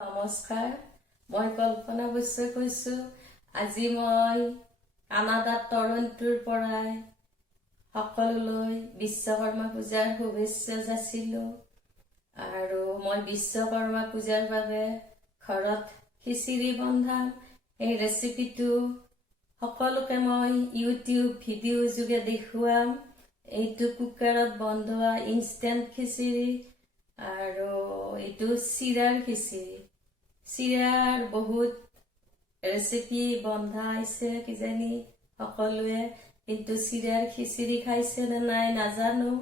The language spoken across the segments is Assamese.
নমস্কাৰ, মই কল্পনা বৈশ্যই কৈছো। আজি মই কানাডাৰ টৰন্টোৰ পৰাই সকলোলৈ বিশ্বকৰ্মা পূজাৰ শুভেচ্ছা যাচিলো। আৰু মই বিশ্বকৰ্মা পূজাৰ বাবে ঘৰত খিচিৰি বনাম। এই ৰেচিপিটো সকলোকে মই ইউটিউব ভিডিঅ' যোগে দেখুৱাম। এইটো কুকাৰত বনোৱা ইনষ্টেণ্ট খিচিৰি আৰু এইটো চিৰাৰ খিচিৰি। চিৰাৰ বহুত ৰেচিপি বনাইছে কিজানি সকলোৱে, কিন্তু চিৰাৰ খিচিৰি খাইছে নে নাই নাজানো।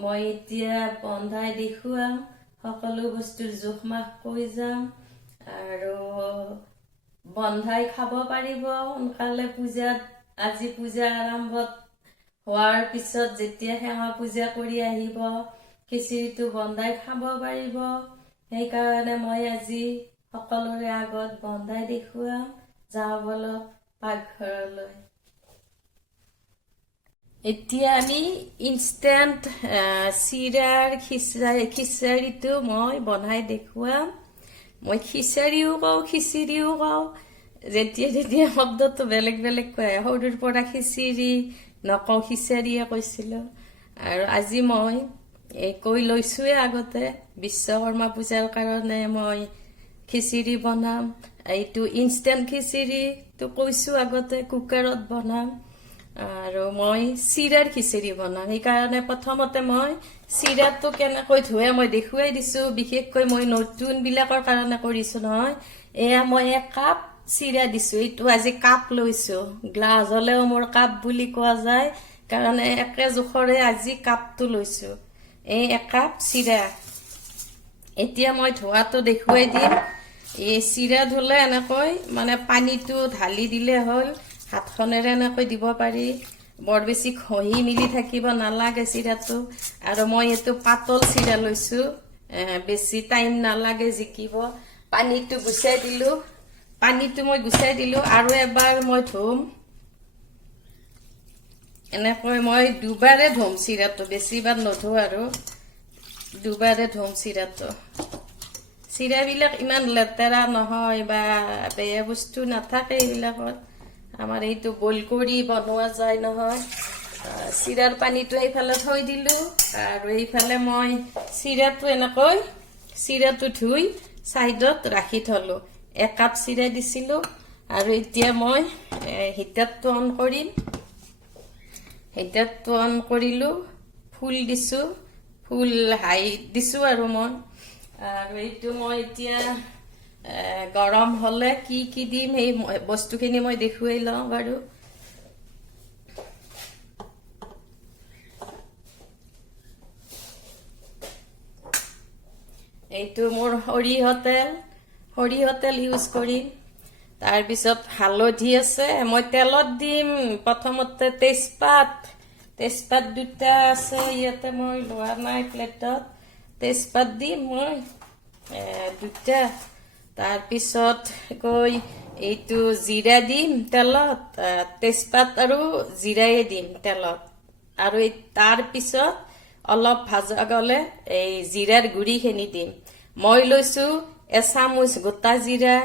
মই এতিয়া বনাই দেখুৱাম, সকলো বস্তুৰ জোখ মাখ কৈ যাম আৰু বনাই খাব পাৰিব সোনকালে পূজাত। আজি পূজা আৰম্ভ হোৱাৰ পিছত যেতিয়া সেৱা পূজা কৰি আহিব খিচিৰিটো বনাই খাব পাৰিব। সেইকাৰণে মই আজি সকলোৰে আগত বনাই দেখুৱাম। যাওঁ বলক পাকঘৰলৈ। এতিয়া আমি ইনষ্টেণ্ট চিৰাৰ খিচাৰিটো মই বনাই দেখুৱাম। মই খিচাৰিও কওঁ খিচিৰিও কওঁ, যেতিয়া শব্দটো বেলেগ বেলেগ কয়। সৰুৰ পৰা খিচিৰি নকওঁ, খিচাৰিয়ে কৈছিলোঁ। আৰু আজি মই কৈ লৈছোৱে আগতে, বিশ্বকৰ্মা পূজাৰ কাৰণে মই খিচিৰি বনাম। এইটো ইনষ্টেণ্ট খিচিৰিটো কৈছোঁ আগতে, কুকাৰত বনাম। আৰু মই চিৰাৰ খিচিৰি বনাম। সেইকাৰণে প্ৰথমতে মই চিৰাটো কেনেকৈ ধুৱে মই দেখুৱাই দিছোঁ। বিশেষকৈ মই নতুনবিলাকৰ কাৰণে কৰিছোঁ নহয়। এয়া মই 1 কাপ চিৰা দিছোঁ। এইটো আজি কাপ লৈছোঁ, গ্লাছ হ'লেও মোৰ কাপ বুলি কোৱা যায়, কাৰণে একে জোখৰে আজি কাপটো লৈছোঁ। এই 1 কাপ চিৰা। এতিয়া মই ধোৱাটো দেখুৱাই দিম। এই চিৰা ধুলে এনেকৈ মানে পানীটো ঢালি দিলে হ'ল, হাতখনেৰে এনেকৈ দিব পাৰি। বৰ বেছি ঘঁহি মিলি থাকিব নালাগে চিৰাটো। আৰু মই এইটো পাতল চিৰা লৈছোঁ, বেছি টাইম নালাগে জিকিব। পানীটো গুচাই দিলোঁ, আৰু এবাৰ মই ধুম। এনেকৈ মই দুবাৰে ধুম চিৰাটো, বেছিবাৰ নধো আৰু দুবাৰে ধুম চিৰাটো। চিৰাবিলাক ইমান লেতেৰা নহয় বা বেয়া বস্তু নাথাকে এইবিলাকত। আমাৰ এইটো বইল কৰি বনোৱা যায় নহয়। চিৰাৰ পানীটো এইফালে থৈ দিলোঁ, আৰু এইফালে মই চিৰাটো ধুই ছাইডত ৰাখি থলোঁ। 1 কাপ চিৰা দিছিলোঁ। আৰু এতিয়া মই হিটাৰটো অন কৰিম। হিটাৰটো অন কৰিলোঁ, ফুল দিছোঁ, ফুল হাই দিছোঁ আৰু মই। আৰু এইটো মই এতিয়া গৰম হ'লে কি কি দিম সেই বস্তুখিনি মই দেখুৱাই লওঁ বাৰু। এইটো মোৰ সৰিয়হ তেল ইউজ কৰিম। তাৰপিছত হালধি আছে, মই তেলত দিম প্ৰথমতে তেজপাত 2টা আছে ইয়াতে, মই লোৱা নাই প্লেটত। তেজপাত দিম মই 2টা। তাৰপিছত গৈ এইটো জিৰা দিম তেলত, তেজপাত আৰু জিৰায়ে দিম তেলত। আৰু তাৰপিছত অলপ ভাজা গ'লে এই জিৰাৰ গুড়িখিনি দিম। মই লৈছোঁ এচামুচ গোটা জিৰা,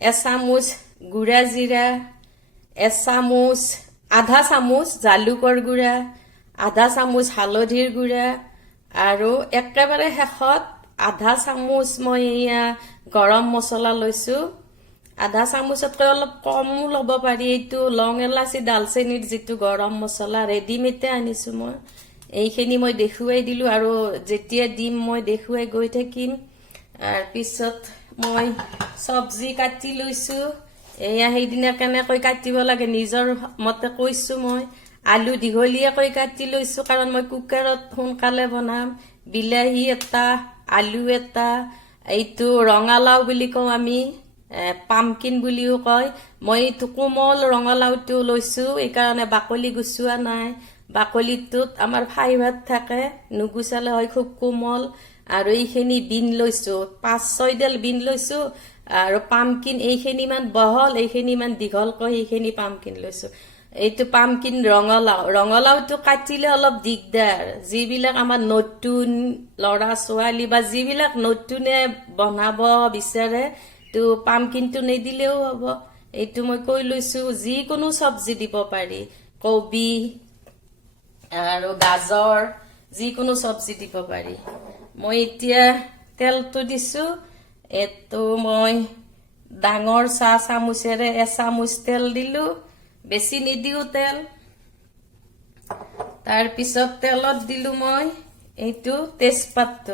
এচামুচ গুড়া জিৰা, আধা চামুচ জালুকৰ গুড়া, আধা চামুচ হালধিৰ গুড়া, আৰু একেবাৰে শেষত আধা চামুচ মই এয়া গৰম মছলা লৈছোঁ। আধা চামুচতকৈ অলপ কমো ল'ব পাৰি। এইটো লং এলাচি ডালচেনিৰ যিটো গৰম মছলা ৰেডিমেডে আনিছোঁ মই। এইখিনি মই দেখুৱাই দিলোঁ, আৰু যেতিয়া দিম মই দেখুৱাই গৈ থাকিম। তাৰপিছত মই চব্জি কাটি লৈছোঁ। এয়া সেইদিনা কেনেকৈ কাটিব লাগে নিজৰ মতে কৈছোঁ মই। আলু দীঘলীয়াকৈ কাটি লৈছোঁ, কাৰণ মই কুকাৰত সোনকালে বনাম। বিলাহী 1টা, আলু 1টা, এইটো ৰঙালাও বুলি কওঁ আমি, পামকিন বুলিও কয়। মই এইটো কোমল ৰঙালাওটো লৈছোঁ, এইকাৰণে বাকলি গুচোৱা নাই। বাকলিটোত আমাৰ ফাইবাৰ থাকে, নুগুচালে হয় খুব কোমল। আৰু এইখিনি বিন লৈছোঁ, 5-6ডাল বিন লৈছোঁ। আৰু পামকিন এইখিনিমান বহল, এইখিনিমান দীঘলকৈ এইখিনি পামকিন লৈছোঁ। এইটো পামকিন ৰঙালাওটো কাটিলে অলপ দিগদাৰ যিবিলাক আমাৰ নতুন ল'ৰা ছোৱালী বা যিবিলাক নতুনে বনাব বিচাৰে তো পামকিনটো নিদিলেও হ'ব এইটো মই কৈ লৈছো যিকোনো চব্জি দিব পাৰি কবি আৰু গাজৰ যিকোনো চব্জি দিব পাৰি মই এতিয়া তেলটো দিছো এটো মই ডাঙৰ চাহ চামুচেৰে এচামুচ তেল দিলো বেছি নিদিও তেল তাৰ পিছত তেলত দিলো মই এইটো তেজপাত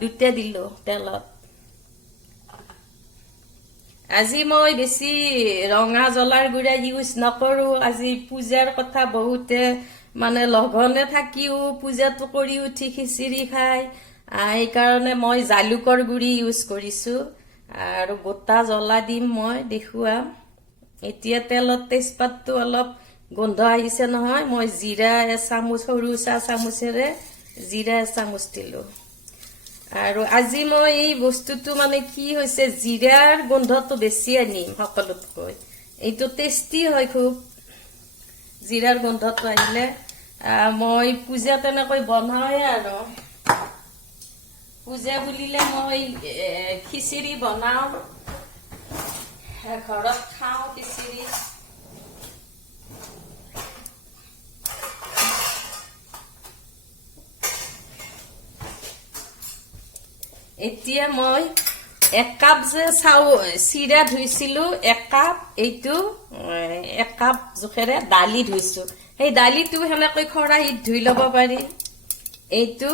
দুটা দিলো তেলত আজি মই বেছি ৰঙা জ্বলাৰ গুড়া ইউজ নকৰো আজি পূজাৰ কথা বহুতে মানে লঘনে থাকিও পূজাটো কৰি উঠি খিচিৰি খাই এই কাৰণে মই জালুকৰ গুড়ি ইউজ কৰিছো আৰু গোটা জ্বলা দিম মই দেখুৱাম এতিয়া তেলত তেজপাতটো অলপ গন্ধ আহিছে নহয় মই জিৰা এচামুচ সৰু চাহ চামুচেৰে জিৰা এচামুচ দিলো আৰু আজি মই এই বস্তুটো মানে কি হৈছে জিৰাৰ গন্ধটো বেছি আনিম সকলোতকৈ এইটো টেষ্টি হয় খুব জিৰাৰ গন্ধটো আহিলে মই পূজা তেনেকৈ বনাওয়ে আৰু পূজা বুলিলে মই খিচিৰি বনাও ঘৰত খাওঁ খিচিৰি এতিয়া মই এক কাপ যে চিৰা ধুইছিলো এক কাপ এইটো এক কাপ জোখেৰে দালি ধুইছো সেই দালিটো সেনেকৈ খৰাহিত ধুই ল'ব পাৰি এইটো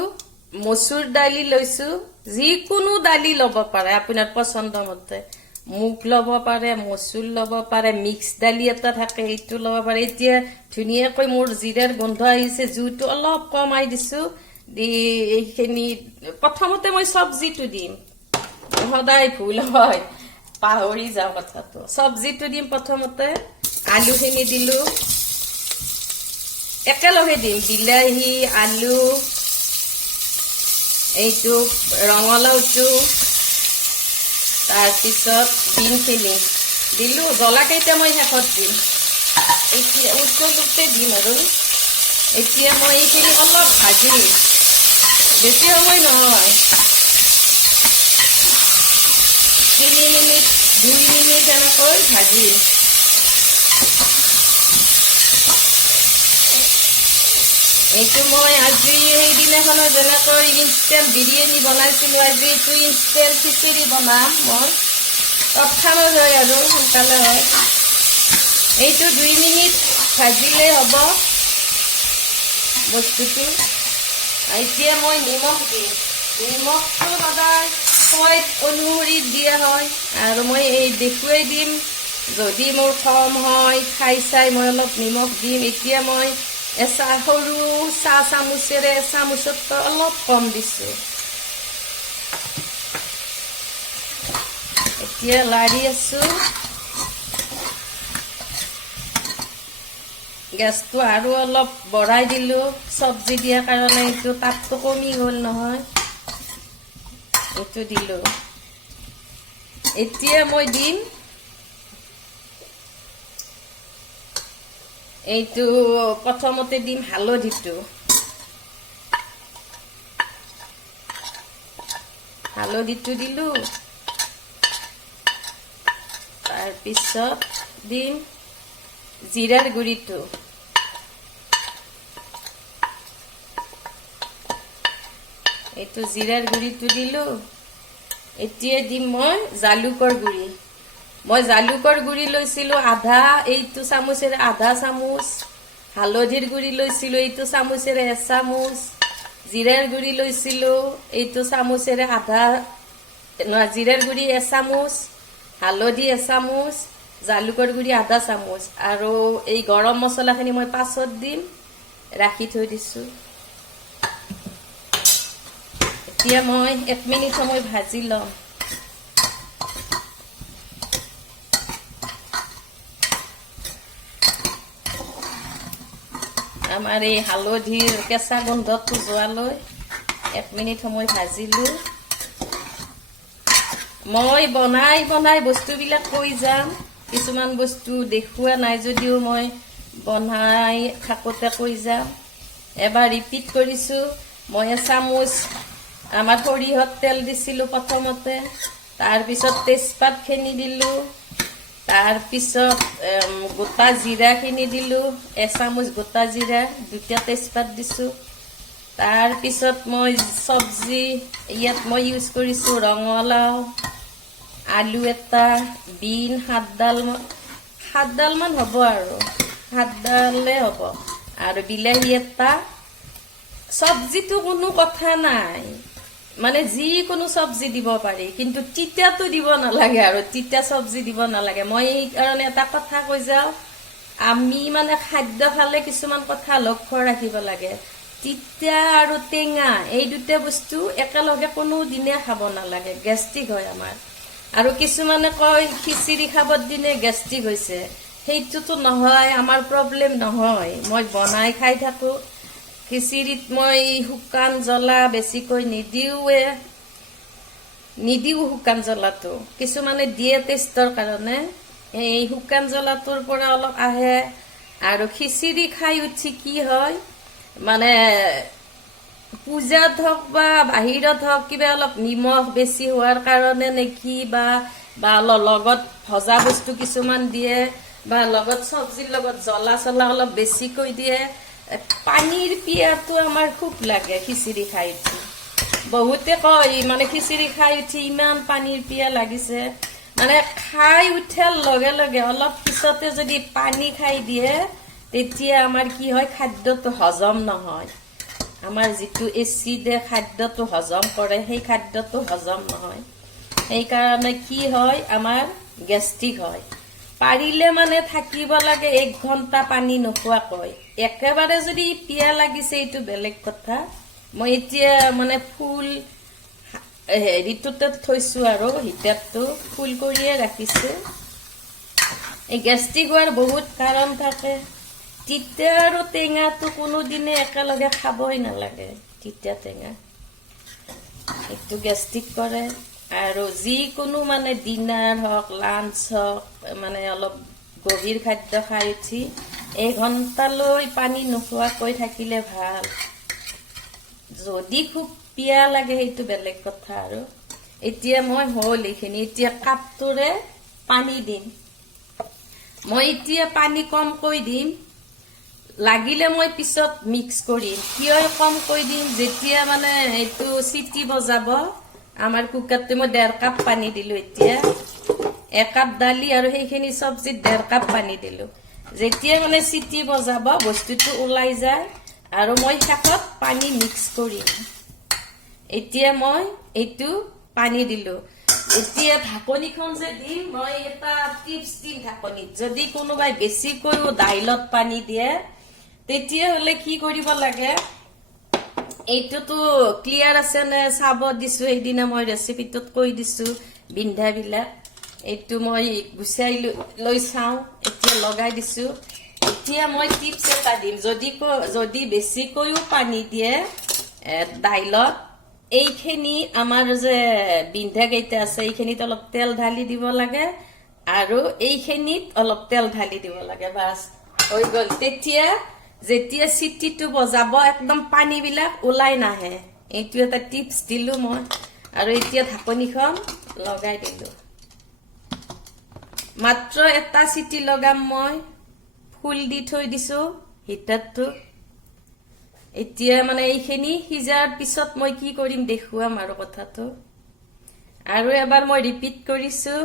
মচুৰ দালি লৈছো যিকোনো দালি ল'ব পাৰে আপোনাৰ পছন্দ মতে মুগ ল'ব পাৰে মচুৰ ল'ব পাৰে মিক্স দালি এটা থাকে এইটো ল'ব পাৰে এতিয়া ধুনীয়াকৈ মোৰ জিৰাৰ গোন্ধ আহিছে জুইটো অলপ কমাই দিছো দি এইখিনি প্ৰথমতে মই চব্জিটো দিম সদায় ভুল হয় পাহৰি যাওঁ কথাটো চব্জিটো দিম প্ৰথমতে আলুখিনি দিলো একেলগে দিম বিলাহী আলু এইটো ৰঙালাওটো তাৰপিছত বিনখিনি দিলো জ্বলা কেইটা মই শেষত দিম এতিয়া উতলোতে দিম আৰু এতিয়া মই এইখিনি অলপ ভাজি বেছি সময় নহয় 3 মিনিট 2 মিনিট এনেকৈ ভাজি এইটো মই আজি সেইদিনাখনৰ যেনেকৈ ইনষ্টেণ্ট বিৰিয়ানী বনাইছিলো আজি এইটো ইনষ্টেণ্ট খিচিৰি বনাম মই তৎক্ষণাত হয় আৰু সোনকালে হয় এইটো 2 মিনিট ভাজিলে হ'ব বস্তুটো এতিয়া মই নিমখ দিম নিমখটো সদায় সোৱাদ অনুসৰি দিয়া হয় আৰু মই এই দেখুৱাই দিম যদি মোৰ কম হয় খাই চাই মই অলপ নিমখ দিম এতিয়া মই সৰু চাহ চামুচেৰে চামুচতকৈ অলপ কম দিছো এতিয়া লাৰি আছো গেছটো আৰু অলপ বঢ়াই দিলো চব্জি দিয়াৰ কাৰণে এইটো তাপটো কমি গ'ল নহয় এইটো দিলো এতিয়া মই দিম এইটো প্ৰথমতে দিম হালধিটো দিলো তাৰপিছত দিম জিৰাৰ গুড়িটো এইটো জিৰাৰ গুড়িটো দিলো এতিয়া দিম মই জালুকৰ গুড়ি মই জালুকৰ গুড়ি লৈছিলো আধা এইটো চামুচেৰে আধা চামুচ হালধিৰ গুড়ি লৈছিলো এইটো চামুচেৰে এচামুচ জিৰাৰ গুড়ি লৈছিলো এইটো চামুচেৰে আধা জিৰাৰ গুড়ি এচামুচ হালধি এচামুচ জালুকৰ গুড়ি আধা চামুচ আৰু এই গৰম মছলাখিনি মই পাছত দিম ৰাখি থৈ দিছো এতিয়া মই 1 মিনিট সময় ভাজি লম আমাৰ এই হালধিৰ কেঁচা গন্ধটো যোৱালৈ 1 মিনিট সময় ভাজিলো মই বনাই বস্তুবিলাক কৈ যাম কিছুমান বস্তু দেখুওৱা নাই যদিও মই বনাই থাকোঁতে কৈ যাম। এবাৰ ৰিপিট কৰিছোঁ। মই এচামুচ আমাৰ সৰিয়হত তেল দিছিলোঁ প্ৰথমতে, তাৰপিছত তেজপাতখিনি দিলোঁ, তাৰপিছত গোটা জিৰাখিনি দিলোঁ, এচামুচ গোটা জিৰা, 2টা তেজপাত দিছোঁ। তাৰপিছত মই চব্জি ইয়াত মই ইউজ কৰিছোঁ ৰঙালাও, আলু এটা, বিন 7ডালমান হ'ব আৰু 7ডালে হ'ব, আৰু বিলাহী এটা। চব্জিটো কোনো কথা নাই, মানে যিকোনো চব্জি দিব পাৰি, কিন্তু তিতাটো দিব নালাগে আৰু তিতা চব্জি দিব নালাগে। মই এই কাৰণে এটা কথা কৈ যাওঁ, আমি মানে খাদ্য খালে কিছুমান কথা লক্ষ্য ৰাখিব লাগে। তিতা আৰু টেঙা এই দুটা বস্তু একেলগে কোনো দিনে খাব নালাগে, গেষ্ট্ৰিক হয় আমাৰ। আৰু কিছুমানে কয় খিচিৰি খাবৰ দিনে গেষ্ট্ৰিক হৈছে, সেইটোতো নহয়, আমাৰ প্ৰব্লেম নহয়। মই বনাই খাই থাকোঁ। খিচিৰিত মই শুকান জ্বলা বেছিকৈ নিদিওঁ শুকান জ্বলাটো, কিছুমানে দিয়ে টেষ্টৰ কাৰণে। এই শুকান জ্বলাটোৰ পৰা অলপ আহে। আৰু খিচিৰি খাই উঠি কি হয়, মানে পূজাত হওক বা বাহিৰত হওক কিবা অলপ নিমখ বেছি হোৱাৰ কাৰণে নেকি, বা লগত ভজা বস্তু কিছুমান দিয়ে, বা লগত চব্জিৰ লগত জ্বলা চলা অলপ বেছিকৈ দিয়ে। পানীৰ পিয়াটো আমাৰ খুব লাগে খিচিৰি খাই উঠি। বহুতে কয় মানে খিচিৰি খাই উঠি ইমান পানীৰ পিয়া লাগিছে, মানে খাই উঠাৰ লগে লগে অলপ পিছতে যদি পানী খাই দিয়ে, তেতিয়া আমাৰ কি হয়, খাদ্যটো হজম নহয়। আমাৰ যিটো এচিডে খাদ্যটো হজম কৰে, সেই খাদ্যটো হজম নহয়। সেইকাৰণে কি হয়, আমাৰ গেষ্ট্ৰিক হয়। পাৰিলে মানে থাকিব লাগে 1 ঘণ্টা পানী নোখোৱাকৈ। একেবাৰে যদি পিয়া লাগিছে এইটো বেলেগ কথা। মই এতিয়া মানে ফুল হেৰিটোতে থৈছোঁ আৰু হিটাৰটো ফুল কৰিয়ে ৰাখিছোঁ। এই গেষ্ট্ৰিক হোৱাৰ বহুত কাৰণ থাকে। তিতা আৰু টেঙাটো কোনোদিনে একেলগে খাবই নালাগে। তিতা টেঙা এইটো গেষ্ট্ৰিক কৰে। আৰু যিকোনো মানে ডিনাৰ হওক, লাঞ্চ হওক, মানে অলপ গভীৰ খাদ্য খাই উঠি 1 ঘণ্টালৈ পানী নোখোৱাকৈ থাকিলে ভাল। যদি খুব পিয়া লাগে সেইটো বেলেগ কথা আৰু। এতিয়া মই হ'ল এইখিনি, এতিয়া কাপটোৰে পানী দিম। মই এতিয়া পানী কমকৈ দিম, লাগিলে মই পিছত মিক্স কৰিম। কিয় কমকৈ দিম, যেতিয়া মানে এইটো চিটি বজাব আমাৰ কুকাৰটো, মই 1.5 কাপ পানী দিলোঁ। এতিয়া 1 কাপ দালি আৰু সেইখিনি চব্জিত 1.5 কাপ পানী দিলোঁ। যেতিয়া মানে চিটি বজাব বস্তুটো ওলাই যায়, আৰু মই শেষত পানী মিক্স কৰিম। এতিয়া মই এইটো পানী দিলোঁ। এতিয়া ঢাকনিখন যে দিম, মই এটা টিপছ দিম ঢাকনিত। যদি কোনোবাই বেছিকৈও দাইলত পানী দিয়ে, তেতিয়াহ'লে কি কৰিব লাগে, এইটোতো ক্লিয়াৰ আছে নে চাব দিছোঁ, সেইদিনা মই ৰেচিপিটোত কৈ দিছোঁ বিন্ধাবিলাক। এইটো মই গুচাই লৈ চাওঁ, এতিয়া লগাই দিছোঁ। এতিয়া মই টিপছ এটা দিম, যদি বেছিকৈও পানী দিয়ে দাইলত, এইখিনি আমাৰ যে বিন্ধাকেইটা আছে এইখিনিত অলপ তেল ঢালি দিব লাগে, আৰু এইখিনিত অলপ তেল ঢালি দিব লাগে, বাছ হৈ গ'ল। যেতিয়া চিটিটো বজাব একদম পানীবিলাক ওলাই নাহে। এইটো এটা টিপছ দিলোঁ মই। আৰু এতিয়া ঢাকনিখন লগাই দিলোঁ। মাত্ৰ এটা চিটি লগাম মই। ফুল দি থৈ দিছোঁ হিটাৰটো। এতিয়া মানে এইখিনি সিজাৰ পিছত মই কি কৰিম দেখুৱাম আৰু কথাটো। আৰু এবাৰ মই ৰিপিট কৰিছোঁ,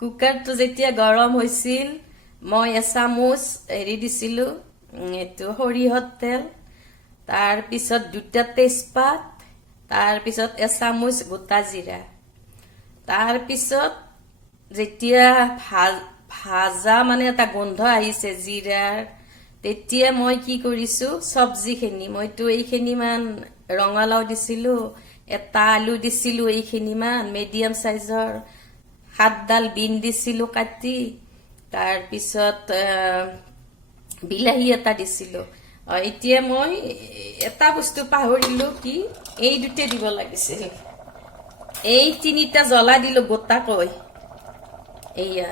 কুকাৰটো যেতিয়া গৰম হৈছিল, মই এচামুচ হেৰি দিছিলোঁ, এইটো সৰিয়হৰ তেল, তাৰপিছত 2টা তেজপাত, তাৰপিছত এচামুচ গোটা জিৰা, তাৰপিছত যেতিয়া ভাজা মানে এটা গোন্ধ আহিছে জিৰাৰ, তেতিয়া মই কি কৰিছোঁ, চব্জিখিনি, মইতো এইখিনিমান ৰঙালাও দিছিলোঁ, এটা আলু দিছিলোঁ, এইখিনিমান মিডিয়াম চাইজৰ, 7ডাল বিন দিছিলোঁ কাটি, তাৰপিছত বিলাহী এটা দিছিলোঁ। এতিয়া মই এটা বস্তু পাহৰিলোঁ, কি এই দুটা দিব লাগিছিল। এই 3টা জ্বলা দিলোঁ গোটাকৈ। এইয়া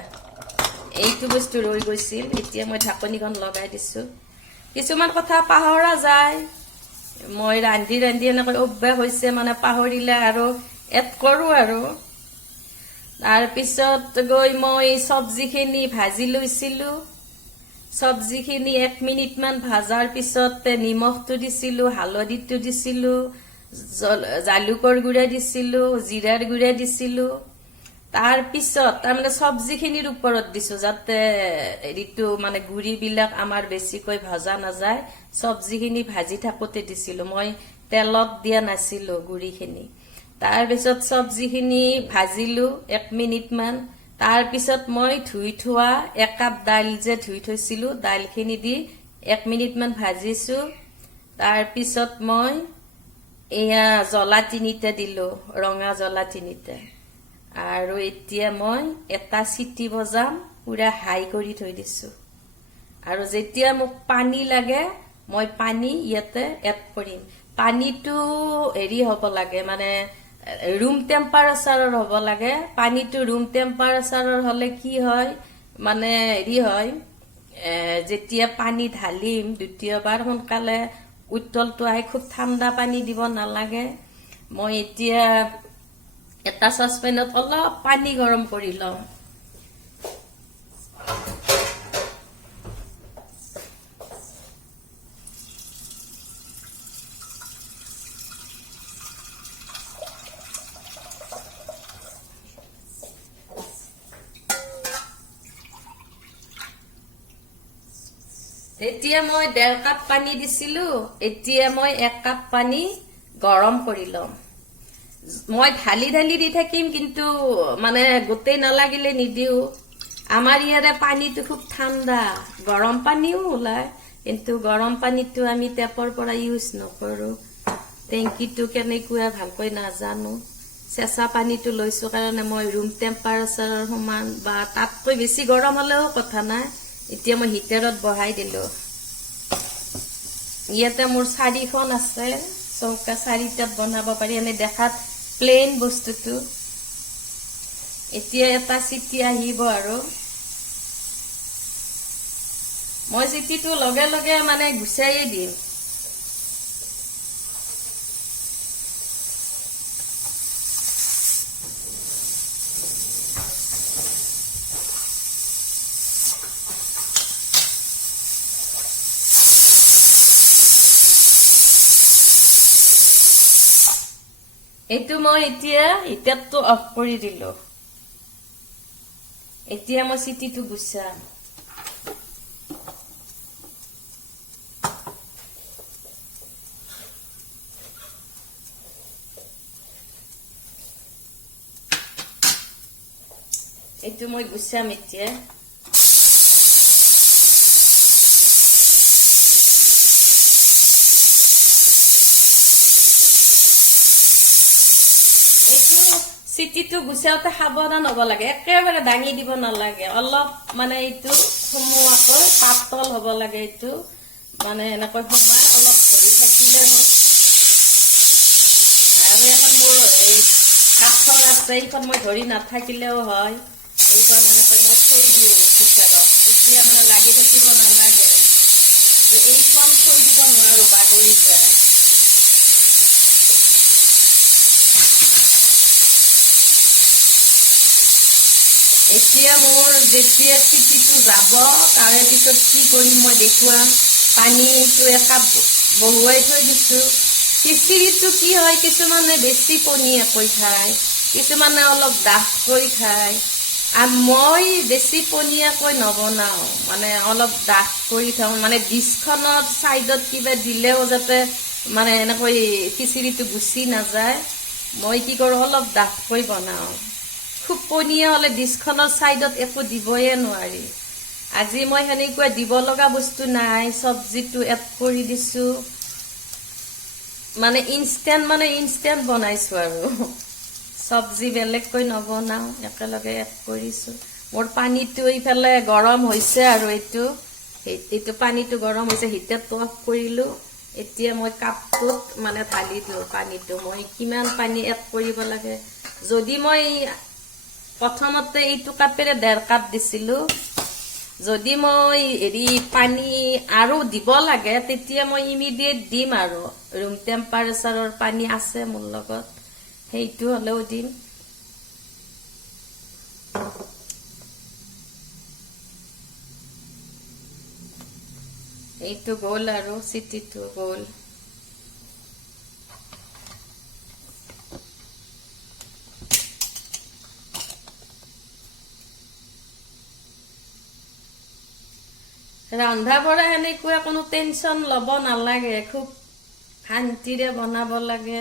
এইটো বস্তু ৰৈ গৈছিল এতিয়া মই ঢাকনিখন লগাই দিছো কিছুমান কথা পাহৰা যায় মই ৰান্ধি ৰান্ধি এনেকৈ অভ্যাস হৈছে মানে পাহৰিলে আৰু এড কৰো আৰু তাৰ পিছত গৈ মই সবজিখিনি ভাজি লৈছিলো সবজিখিনি 1 মিনিট মান ভাজাৰ পিছত নিমখটো দিছিলো হালধিটো দিছিলো জালুকৰ গুড়া দিছিলো জিৰাৰ গুড়া দিছিলো তাৰ পিছত তাৰমানে সবজিখিনিৰ ওপৰত দিছো যাতে এৰিটো মানে গুড়ি বিলাক আমাৰ বেছিকৈ ভাজা নাযায় সবজিখিনি ভাজি থাকোতে দিছিলো মই তেলত দিয়া নাছিলো গুড়িখিনি তাৰ পিছত সবজিখিনি ভাজিলো 1 মিনিট মান তাৰ পিছত মই ধুই থোৱা 1 কাপ দাইল যে ধুই থৈছিলো দাইলখিনি দি 1 মিনিট মান ভাজিছো তাৰ পিছত মই এয়া জ্বলা তিনিটা দিলো ৰঙা জ্বলা তিনিটা আৰু এতিয়া মই এটা চিটি বজাম পুৰা হাই কৰি থৈ দিছো আৰু যেতিয়া মোক পানী লাগে মই পানী ইয়াতে এড কৰিম পানীটো হেৰি হ'ব লাগে মানে ৰুম টেম্পাৰেচাৰৰ হ'ব লাগে পানীটো ৰুম টেম্পাৰেচাৰৰ হলে কি হয় মানে হেৰি হয় যেতিয়া পানী ঢালিম দ্বিতীয়বাৰ সোনকালে উত্তলটো আহি খুব ঠাণ্ডা পানী দিব নালাগে মই এতিয়া এটা সসপেনত অলপ পানী গৰম কৰি লওঁ এতিয়া মই 1.5 কাপ পানী দিছিলো এতিয়া মই 1 কাপ পানী গৰম কৰি লম মই ঢালি ঢালি দি থাকিম কিন্তু মানে গোটেই নালাগিলে নিদিও আমাৰ ইয়াৰে পানীটো খুব ঠাণ্ডা গৰম পানীও ওলায় কিন্তু গৰম পানীটো আমি টেপৰ পৰা ইউজ নকৰো টেংকিটো কেনেকুৱা ভালকৈ নাজানো চেঁচা পানীটো লৈছো কাৰণে মই ৰুম টেম্পাৰেচাৰৰ সমান বা তাতকৈ বেছি গৰম হলেও কথা নাই এতিয়া মই হিটাৰত বহাই দিলো ইয়াতে মোৰ 4খন আছে চৌকা 4টাত বনাব পাৰি এনে দেখাত প্লেন বস্তুটো এতিয়া এটা চিটি আহিব আৰু মই চিটিটো লগে লগে মানে গুছাইয়ে দিম এইটো মই এতিয়া হিটাৰটো অফ কৰি দিলো এতিয়া মই চিটিটো গুছাম এইটো মই গুছাম এতিয়া চিটিটো গুছাওতে সাৱধান হ'ব লাগে একেবাৰে দাঙি দিব নালাগে অলপ মানে এইটো সোমোৱাকৈ পাতল হ'ব লাগে এইটো মানে এনেকৈ সোমাই অলপ ধৰি থাকিলে আৰু এখন মোৰ এই কাঠৰ আছে এইখন মই ধৰি নাথাকিলেও হয় এইখন এনেকৈ মই থৈ দিওঁ কুকাৰত এতিয়া মানে লাগি থাকিব নালাগে এইখন থৈ দিব নোৱাৰো বাগৰি যায় এতিয়া মোৰ যেতিয়া চিটিটো যাব তাৰে পিছত কি কৰিম মই দেখুৱাম পানীটো 1 কাপ বহুৱাই থৈ দিছো খিচিৰিটো কি হয় কিছুমানে বেছি পনীয়াকৈ খায় কিছুমানে অলপ ডাঠকৈ খায় আৰু মই বেছি পনীয়াকৈ নবনাও মানে অলপ ডাঠ কৰি থওঁ মানে ডিছখনৰ সাইডত কিবা দিলেও যাতে মানে এনেকৈ খিচিৰিটো গুচি নাযায় মই কি কৰো অলপ ডাঠকৈ বনাও খুব পনীয়া হলে ডিছখনৰ সাইডত একো দিবয়ে নোৱাৰি আজি মই হেনেকুৱা দিব লগা বস্তু নাই সবজিটো এড কৰি দিছো মানে ইনষ্টেন্ট বনাইছো আৰু সবজি বেলেগকৈ নবনাও একেলগে এড কৰিছো মোৰ পানীটো এইফালে গৰম হৈছে আৰু এইটো পানীটো গৰম হৈছে হিটাৰটো অফ কৰিলো এতিয়া মই কাপটোত মানে ঢালি দিও পানীটো মই কিমান পানী এড কৰিব লাগে যদি মই প্ৰথমতে এইটো কাপেৰে 1.5 কাপ দিছিলো যদি মই পানী আৰু দিব লাগে তেতিয়া মই ইমিডিয়েট দিম আৰু ৰুম টেম্পাৰেচাৰৰ পানী আছে মোৰ লগত সেইটো হলেও দিম এইটো গ'ল আৰু চিটিটো গ'ল ৰন্ধা বঢ়া এনেকুৱা কোনো টেনচন ল'ব নালাগে খুব শান্তিৰে বনাব লাগে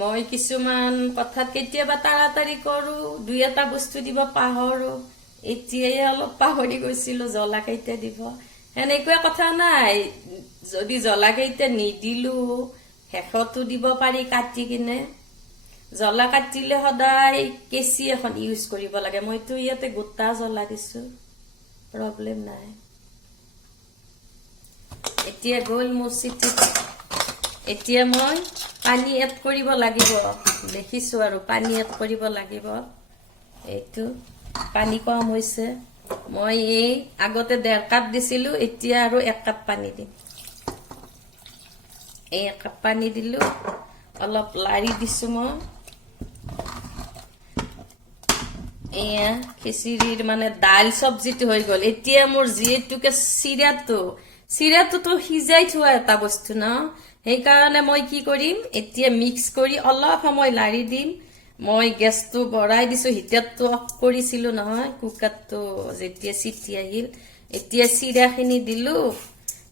মই কিছুমান কথাত কেতিয়াবা তাড়াতাড়ি কৰো দুই এটা বস্তু দিব পাহৰো এতিয়াই অলপ পাহৰি গৈছিলো জ্বলা কেইটা দিব এনেকুৱা কথা নাই যদি জ্বলা কেইটা নিদিলো শেষতো দিব পাৰি কাটি কিনে জ্বলা কাটিলে সদায় কেঁচি এখন ইউজ কৰিব লাগে মইতো ইয়াতে গোটা জ্বলা দিছো প্ৰব্লেম নাই এতিয়া গ'ল মোৰ চিটি এতিয়া মই পানী এড কৰিব লাগিব দেখিছো আৰু পানী এড কৰিব লাগিব এইটো পানী কম হৈছে মই এই আগতে 1.5 কাপ দিছিলো এতিয়া আৰু 1 কাপ পানী দিম এই 1 কাপ পানী দিলো অলপ লাৰি দিছো মই এয়া খিচিৰিৰ মানে দাল সবজিটো হৈ গ'ল এতিয়া মোৰ যিহেতুকে চিৰাটো সিজাই থোৱা এটা বস্তু ন সেইকাৰণে মই কি কৰিম এতিয়া মিক্স কৰি অলপ সময় লাৰি দিম মই গেছটো বঢ়াই দিছো হিটাৰটো অফ কৰিছিলো নহয় কুকাৰটো যেতিয়া চিটি আহিল এতিয়া চিৰাখিনি দিলো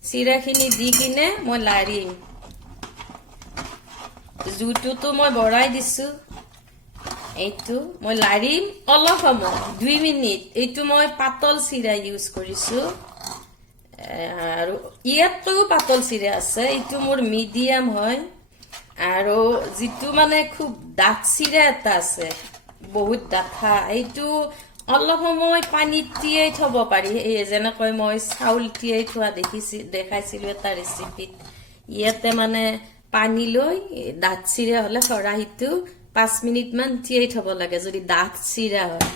চিৰাখিনি দি কিনে মই লাৰিম জুইটোতো মই বঢ়াই দিছো এইটো মই লাৰিম অলপ সময় 2 মিনিট এইটো মই পাতল চিৰা ইউজ কৰিছো আৰু ইয়াতো পাতল চিৰা আছে এইটো মোৰ মিডিয়াম হয় আৰু যিটো মানে খুব ডাঠ চিৰা এটা আছে বহুত ডাঠা এইটো অলপ সময় পানীত তিয়াই থব পাৰি এই যেনেকৈ মই চাউল তিয়াই থোৱা দেখাইছিলো এটা ৰেচিপিত ইয়াতে মানে পানী লৈ ডাঠ চিৰা হলে খৰাহিটো 5 মিনিট মান তিয়াই থব লাগে যদি ডাঠ চিৰা হয়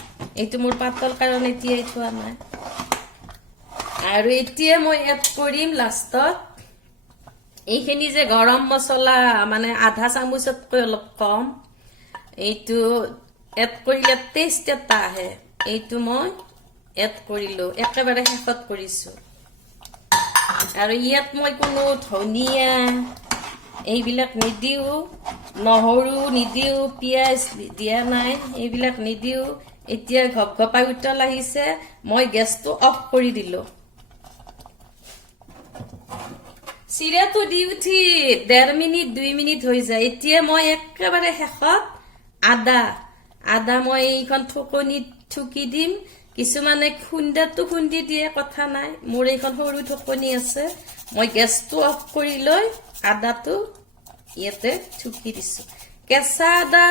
এইটো মোৰ পাতল কাৰণে তিয়াই থোৱা নাই আৰু এতিয়া মই এড কৰিম লাষ্টত এইখিনি যে গৰম মছলা মানে আধা চামুচতকৈ অলপ কম এইটো এড কৰিলে টেষ্ট এটা আহে এইটো মই এড কৰিলো একেবাৰে শেষত কৰিছো আৰু ইয়াত মই কোনো ধনিয়া এইবিলাক নিদিও নহৰু নিদিও পিয়াজ দিয়া নাই এইবিলাক নিদিও এতিয়া ঘপঘপাই উতল আহিছে মই গেছটো অফ কৰি দিলো চিৰাটো দি উঠি 1.5 মিনিট 2 মিনিট হৈ যায় এতিয়া মই একেবাৰে শেষত আদা মই এইখন ঠকনিত ঠুকি দিম কিছুমানে খুন্দি দিয়ে কথা নাই মোৰ এইখন সৰু ঠকনি আছে মই গেছটো অফ কৰি লৈ আদাটো ইয়াতে ঠুকি দিছো কেঁচা আদা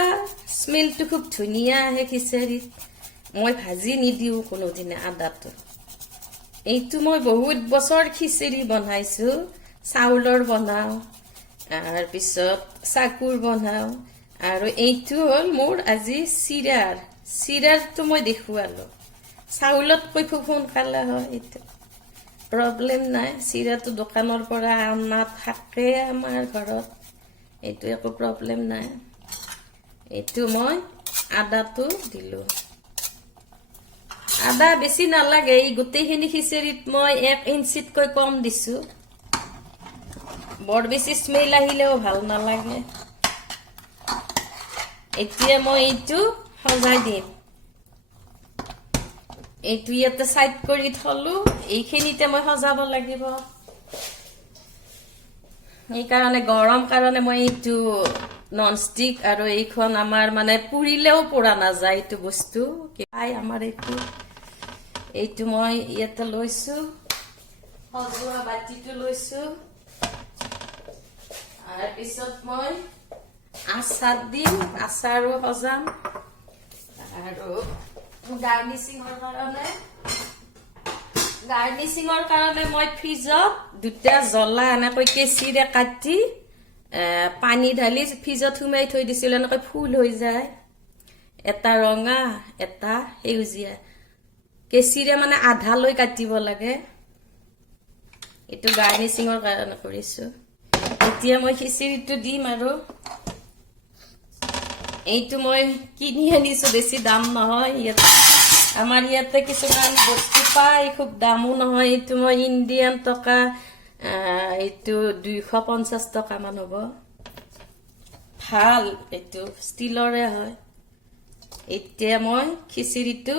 স্মেলটো খুব ধুনীয়া আহে খিচাৰীত মই ভাজি নিদিও কোনোদিনে আদাটো এইটো মই বহুত বছৰ খিচিৰি বনাইছো চাউলৰ বনাও তাৰ পিছত চাকুৰ বনাও আৰু এইটো হল মোৰ আজি চিৰাৰটো মই দেখুৱালো চাউলতকৈ খুব সোনকালে হয় এইটো প্ৰব্লেম নাই চিৰাটো দোকানৰ পৰা আনা থাকে আমাৰ ঘৰত এইটো একো প্ৰব্লেম নাই এইটো মই আদাটো দিলো আদা বেছি নালাগে এই গোটেইখিনি খিচিৰিত মই 1 ইঞ্চিতকৈ কম দিছো বৰ বেছি স্মেল আহিলেও ভাল নালাগে এতিয়া মই এইটো সজাই দিম এইটো ইয়াতে সাইড কৰি থলো এইখিনিতে মই সজাব লাগিব এই কাৰণে গৰম কাৰণে মই এইটো নন ষ্টিক আৰু এইখন আমাৰ মানে পুৰিলেও পৰা নাযায় এইটো বস্তু খাই আমাৰ এইটো মই ইয়াতে লৈছো সজোৱা বাটিটো লৈছো আৰু পিছত মই আচাৰ দিম আচাৰো সজাম আৰু গাৰ্নিচিঙৰ কাৰণে মই ফ্ৰিজত দুটা জ্বলা এনেকৈ কেঁচিৰে কাটি পানী ঢালি ফ্ৰিজত সোমাই থৈ দিছিলো এনেকৈ ফুল হৈ যায় এটা ৰঙা এটা সেউজীয়া কেঁচিৰে মানে আধালৈ কাটিব লাগে এইটো গাৰ্নিচিঙৰ কাৰণে কৰিছো এতিয়া মই খিচিৰিটো দিম আৰু এইটো মই কিনি আনিছো বেছি দাম নহয় ইয়াতে আমাৰ ইয়াতে কিছুমান বস্তু পাই খুব দামো নহয় এইটো মই ইণ্ডিয়ান টকা এইটো 250 টকা মান হ'ব ভাল এইটো ষ্টিলৰে হয় এতিয়া মই খিচিৰিটো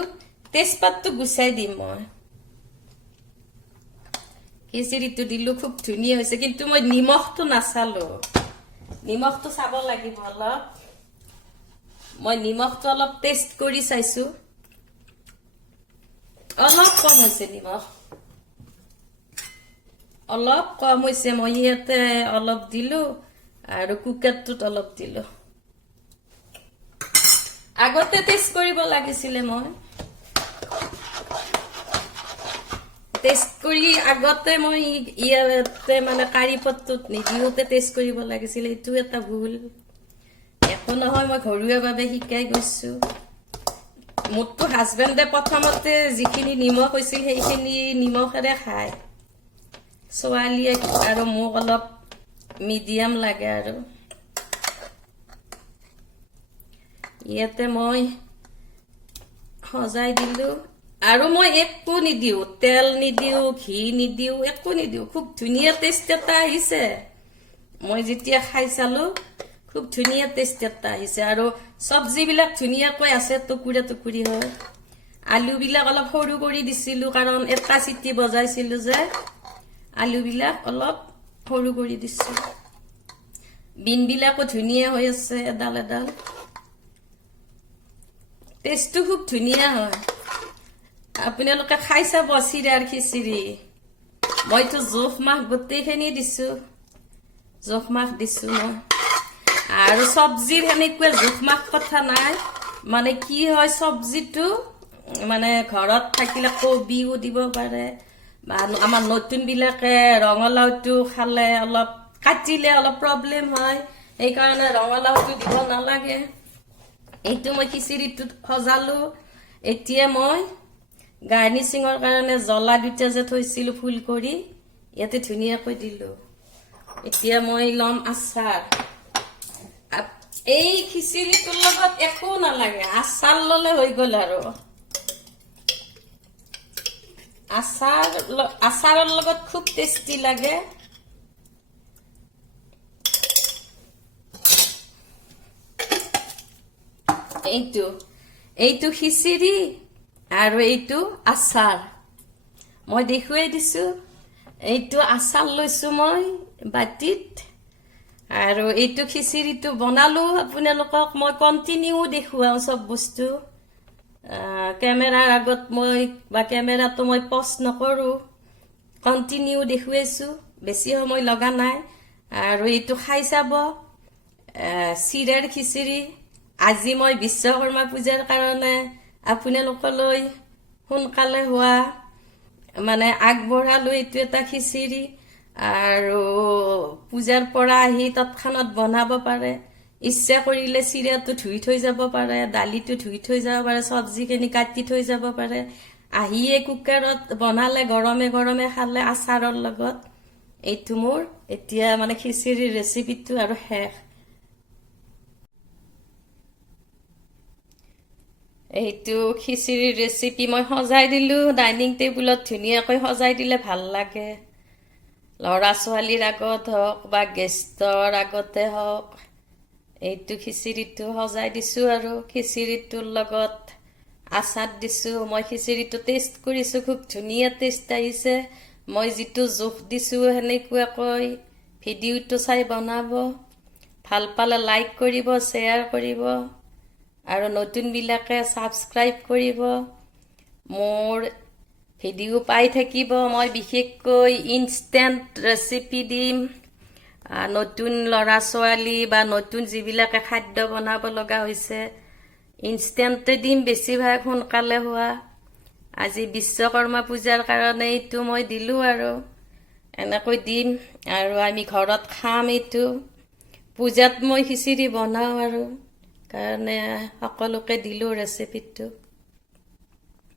তেজপাতটো গুছাই দিম মই খিচিৰিটো দিলো খুব ধুনীয়া হৈছে কিন্তু মই নিমখটো নাচালো নিমখটো চাব লাগিব অলপ মই নিমখটো অলপ টেষ্ট কৰি চাইছো অলপ কম হৈছে নিমখ অলপ কম হৈছে মই ইয়াতে অলপ দিলো আৰু কুকাৰটোত অলপ দিলো আগতে টেষ্ট কৰিব লাগিছিলে মই টেষ্ট কৰি আগতে মই ইয়াতে মানে কাৰি পট্টত নিদিওতে টেষ্ট কৰিব লাগিছিলে এইটো এটা ভুল একো নহয় মই ঘৰুৱাভাৱে শিকাই গৈছো মোৰতো হাজবেণ্ডে প্ৰথমতে যিখিনি নিমখ হৈছিল সেইখিনি নিমখেৰে খায় ছোৱালীয়ে আৰু মোক অলপ মিডিয়াম লাগে আৰু ইয়াতে মই সজাই দিলো আৰু মই একো নিদিও তেল নিদিও ঘি নিদিও একো নিদিও খুব ধুনীয়া টেষ্ট এটা আহিছে মই যেতিয়া খাই চালো খুব ধুনীয়া টেষ্ট এটা আহিছে আৰু সবজিবিলাক ধুনীয়াকৈ আছে টুকুৰা টুকুৰি হয় আলুবিলাক অলপ সৰু কৰি দিছিলো কাৰণ এটা চিটি বজাইছিলো যে আলুবিলাক অলপ সৰু কৰি দিছো বিনবিলাকো ধুনীয়া হৈ আছে এডাল এডাল টেষ্টটো খুব ধুনীয়া হয় আপোনালোকে খাই চাব চিৰাৰ খিচিৰি মইতো জোখ মাখ গোটেইখিনি দিছো জোখ মাখ দিছো মই আৰু সবজিৰ সেনেকুৱা জোখ মাখ কথা নাই মানে কি হয় সবজিটো মানে ঘৰত থাকিলে কবিও দিব পাৰে বা আমাৰ নতুন বিলাকে ৰঙালাওটো খালে অলপ কাটিলে অলপ প্ৰব্লেম হয় এই কাৰণে ৰঙালাওটো দিব নালাগে এইটো মই খিচিৰিটো সজালো এতিয়া মই গাৰ্নিচিঙৰ কাৰণে জ্বলা দুটা যে থৈছিলো ফুল কৰি ইয়াতে ধুনীয়াকৈ দিলো এতিয়া মই লম আচাৰ এই খিচিৰিটোৰ লগত একো নালাগে আচাৰ ললে হৈ গল আৰু আচাৰৰ লগত খুব টেষ্টি লাগে এইটো খিচিৰি আৰু এইটো আচাৰ মই দেখুৱাই দিছো এইটো আচাৰ লৈছো মই বাটিত আৰু এইটো খিচিৰিটো বনালো আপোনালোকক মই কন্টিনিউ দেখুৱাও সব বস্তু কেমেৰাৰ আগত মই বা কেমেৰাটো মই পষ্ট নকৰো কন্টিনিউ দেখুৱাইছো বেছি সময় লগা নাই আৰু এইটো খাই চাব চিৰাৰ খিচিৰি আজি মই বিশ্বকৰ্মা পূজাৰ কাৰণে আপোনালোকলৈ সোনকালে হোৱা মানে আগবঢ়ালো এইটো এটা খিচিৰি আৰু পূজাৰ পৰা আহি তৎক্ষণাত বনাব পাৰে ইচ্ছা কৰিলে চিৰাটো ধুই থৈ যাব পাৰে দালিটো ধুই থৈ যাব পাৰে সবজিখিনি কাটি থৈ যাব পাৰে আহিয়ে কুকাৰত বনালে গৰমে গৰমে খালে আচাৰৰ লগত এইটো মোৰ এতিয়া মানে খিচিৰিৰ ৰেচিপিটো আৰু শেষ এইটো খিচিৰিৰ ৰেচিপি মই সজাই দিলো ডাইনিং টেবুলত ধুনীয়াকৈ সজাই দিলে ভাল লাগে ল'ৰা ছোৱালীৰ আগত হওক বা গেষ্টৰ আগতে হওক এইটো খিচিৰিটো সজাই দিছো আৰু খিচিৰিটোৰ লগত আচাৰ দিছো মই খিচিৰিটো টেষ্ট কৰিছো খুব ধুনীয়া টেষ্ট আহিছে মই যিটো জোখ দিছো সেনেকুৱাকৈ ভিডিঅ'টো চাই বনাব ভাল পালে লাইক কৰিব শ্বেয়াৰ কৰিব আৰু নতুনবিলাকে ছাবস্ক্ৰাইব কৰিব মোৰ ভিডিঅ' পাই থাকিব মই বিশেষকৈ ইনষ্টেণ্ট ৰেচিপি দিম নতুন ল'ৰা ছোৱালী বা নতুন যিবিলাকে খাদ্য বনাব লগা হৈছে ইনষ্টেণ্টে দিম বেছিভাগ সোনকালে হোৱা আজি বিশ্বকৰ্মা পূজাৰ কাৰণে এইটো মই দিলো আৰু এনেকৈ দিম আৰু আমি ঘৰত খাম এইটো পূজাত মই খিচিৰি বনাওঁ আৰু কাৰণে সকলোকে দিলো ৰেচিপিটো